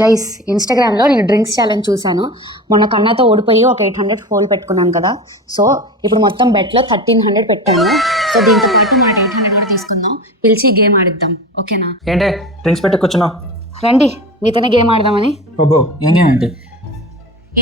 Guys ఇన్స్టాగ్రామ్లో నేను drinks challenge చూసాను. మొన్న కన్నాతో ఓడిపోయి ఒక 800 హోల్ పెట్టుకున్నాను కదా. సో ఇప్పుడు మొత్తం బెట్లో 1300 పెట్టాను. సో దీంతో పాటు మన 800 కూడా తీసుకుందాం, పిలిచి గేమ్ ఆడిద్దాం. ఓకేనా? ఏంటే డ్రింక్స్ పెట్టి కూర్చున్నావు? రండి మీతోనే గేమ్ ఆడదామని. ఏంటి?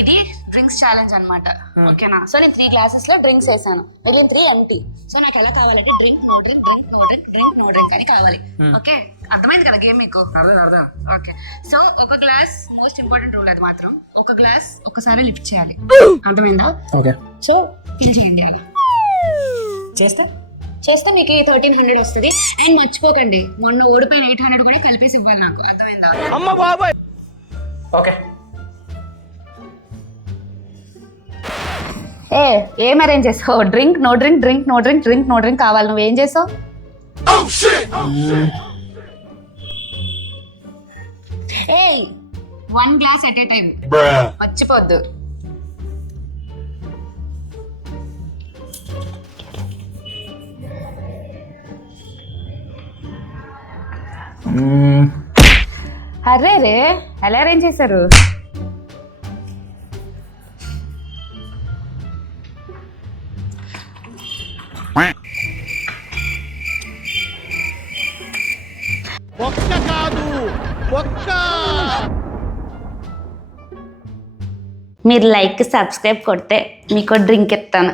ఇది డ్రింక్స్ ఛాలెంజ్ అనమాట. ఓకేనా? సో నేను 3 గ్లాసెస్ లో డ్రింక్స్ వేసాను, మిగిలిన 3 ఎంటీ. సో నాకు ఎలా కావాలంటే drink no drink, drink no drink, drink no drink అని కావాలి. ఓకే, అర్థమైంది కదా గేమ్ మీకు? అర్థం. ఓకే, సో ఒక గ్లాస్, మోస్ట్ ఇంపార్టెంట్ రూల్ అది మాత్రం, ఒక గ్లాస్ ఒకసారి లిఫ్ట్ చేయాలి. అర్థమైందా? ఓకే. సో ఫిల్ చేయండి. అలా చేస్తే మీకు 1300 వస్తుంది. అండ్ మర్చిపోకండి, మొన్న ఓడిపోయిన 800 కూడా కలిపేసి ఇవ్వాలి నాకు. అర్థమైందా? అమ్మ బాబాయ్. ఓకే. ఏం అరేంజ్ చేసావు? Drink no drink, drink no drink, drink no drink కావాలి. నువ్వేం చేసావు? ఏయ్, 1 గ్లాస్ ఎట్ ఏ టైం, మర్చిపోద్దు. అరే రే, ఎలా అరేంజ్ చేశారు? మీరు లైక్ సబ్స్క్రైబ్ కొడితే మీకు డ్రింక్ ఇస్తాను.